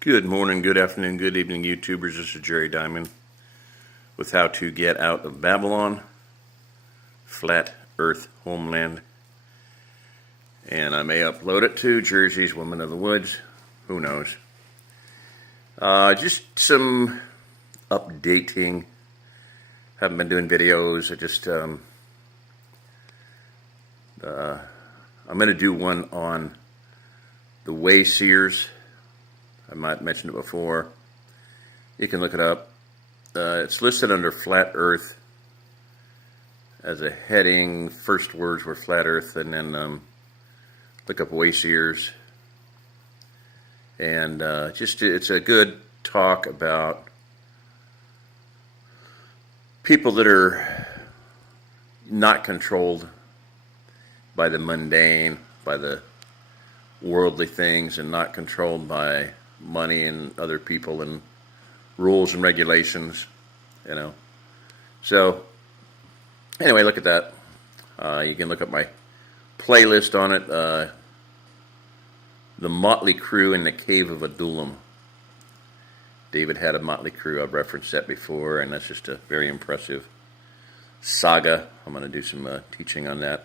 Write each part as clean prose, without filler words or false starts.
Good morning, good afternoon, good evening, YouTubers. This is Jerry Diamond with How to Get Out of Babylon, Flat Earth Homeland. And I may upload it to Jersey's Woman of the Woods. Who knows? Just some updating. Haven't been doing videos. I'm going to do one on the Wayseers. I might mention it before. You can look it up. It's listed under Flat Earth as a heading. First words were Flat Earth, and then look up Wayseers. And it's a good talk about people that are not controlled by the mundane, by the worldly things, and not controlled by money and other people and rules and regulations, So, anyway, look at that. You can look at my playlist on it. The Motley Crew in the Cave of Adullam. David had a Motley Crew. I've referenced that before, and that's just a very impressive saga. I'm going to do some teaching on that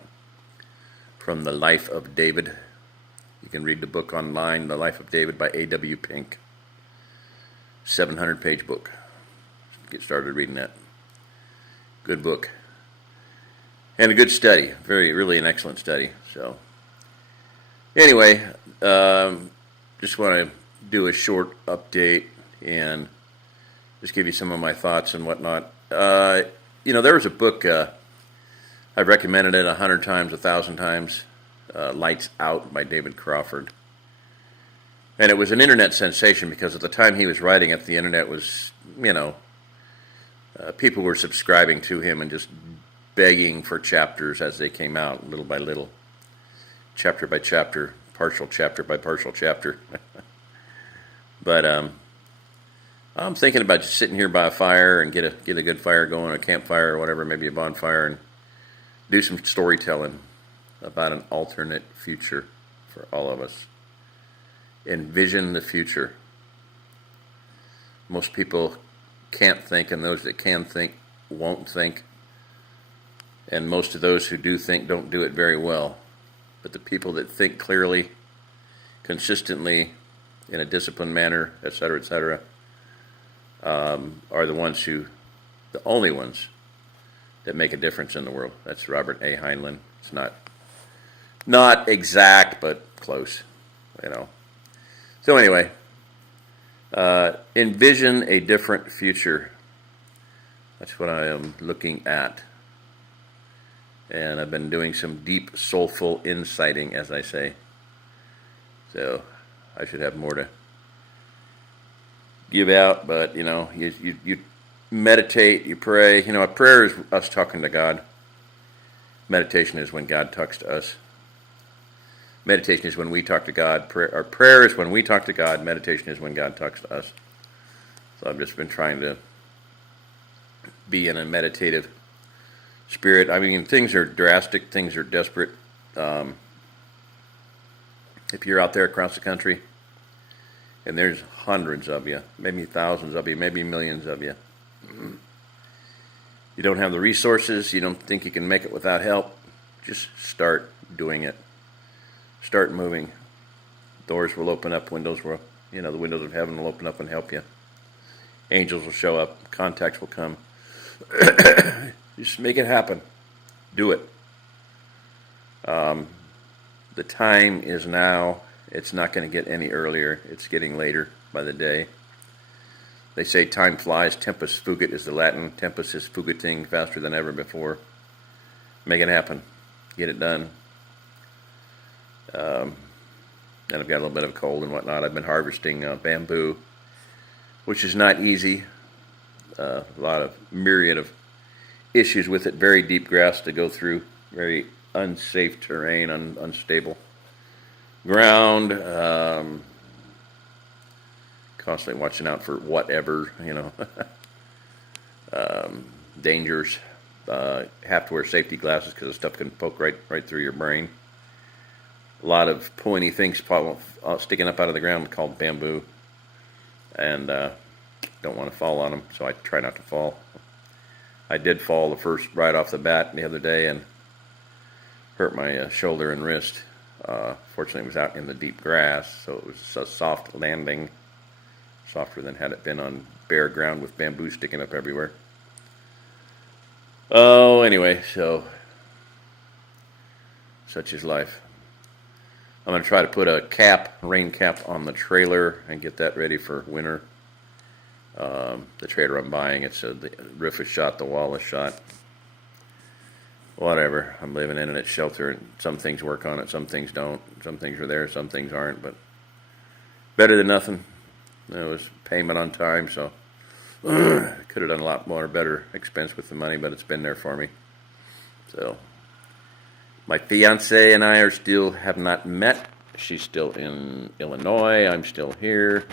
from the Life of David. You can read the book online, The Life of David by A.W. Pink. 700-page book. Get started reading that. Good book. And a good study. Really an excellent study. So, anyway, just want to do a short update and just give you some of my thoughts and whatnot. There was a book, I've recommended it 100 times, 1,000 times. Lights Out by David Crawford. And it was an internet sensation because at the time he was writing it, the internet was, people were subscribing to him and just begging for chapters as they came out, little by little, chapter by chapter, partial chapter by partial chapter. But I'm thinking about just sitting here by a fire and get a good fire going, a campfire or whatever, maybe a bonfire, and do some storytelling about an alternate future for all of us. Envision the future. Most people can't think, and those that can think won't think. And most of those who do think don't do it very well. But the people that think clearly, consistently, in a disciplined manner, etc., are the only ones that make a difference in the world. That's Robert A. Heinlein. It's not exact, but close, So anyway, envision a different future. That's what I am looking at. And I've been doing some deep, soulful insighting, as I say. So I should have more to give out, but, you meditate, you pray. A prayer is us talking to God. Meditation is when God talks to us. Meditation is when we talk to God. Prayer is when we talk to God. Meditation is when God talks to us. So I've just been trying to be in a meditative spirit. I mean, things are drastic. Things are desperate. If you're out there across the country, and there's hundreds of you, maybe thousands of you, maybe millions of you, you don't have the resources, you don't think you can make it without help, just start doing it. Start moving. Doors will open up, the windows of heaven will open up and help you. Angels will show up, contacts will come. Just make it happen. Do it. The time is now. It's not going to get any earlier. It's getting later by the day. They say time flies. Tempus fugit is the Latin. Tempus is fugiting faster than ever before. Make it happen. Get it done. And I've got a little bit of a cold and whatnot. I've been harvesting bamboo, which is not easy. A lot of myriad of issues with it. Very deep grass to go through. Very unsafe terrain, unstable ground. Constantly watching out for whatever, dangers. Have to wear safety glasses because the stuff can poke right through your brain. A lot of pointy things sticking up out of the ground called bamboo. and don't want to fall on them, so I try not to fall. I did fall right off the bat the other day and hurt my shoulder and wrist. Fortunately, it was out in the deep grass, so it was a soft landing, softer than had it been on bare ground with bamboo sticking up everywhere. Oh, anyway, so such is life. I'm going to try to put a rain cap on the trailer and get that ready for winter. The trailer I'm buying, the roof is shot, the wall is shot. Whatever, I'm living in it's shelter, and some things work on it, some things don't. Some things are there, some things aren't, but better than nothing. It was payment on time, so could have done a lot more better expense with the money, but it's been there for me. So my fiance and I have not met. She's still in Illinois. I'm still here.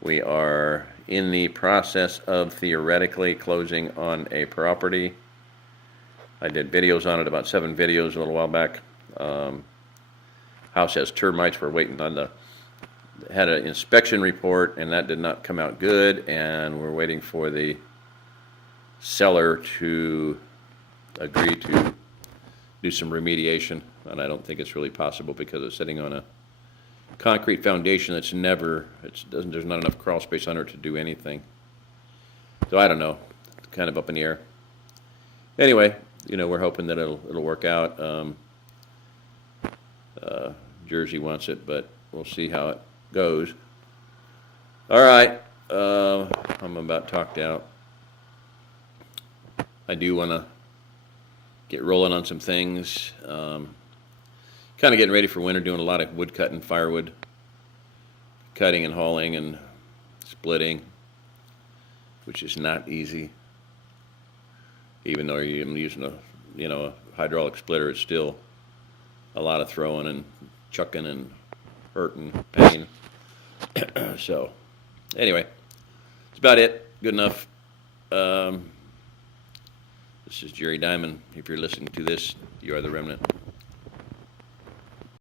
We are in the process of theoretically closing on a property. I did videos on it, about 7 videos a little while back. House has termites. We're waiting on had an inspection report, and that did not come out good, and we're waiting for the seller to agree to do some remediation, and I don't think it's really possible because it's sitting on a concrete foundation that's there's not enough crawl space under it to do anything. So I don't know. It's kind of up in the air. Anyway, we're hoping that it'll work out. Jersey wants it, but we'll see how it goes. All right, I'm about talked out. I do want to get rolling on some things. Kind of getting ready for winter, doing a lot of wood cutting, firewood cutting and hauling and splitting, which is not easy. Even though I'm using a hydraulic splitter, it's still a lot of throwing and chucking and hurting, pain. So, anyway, that's about it. Good enough. This is Jerry Diamond. If you're listening to this, you are the remnant.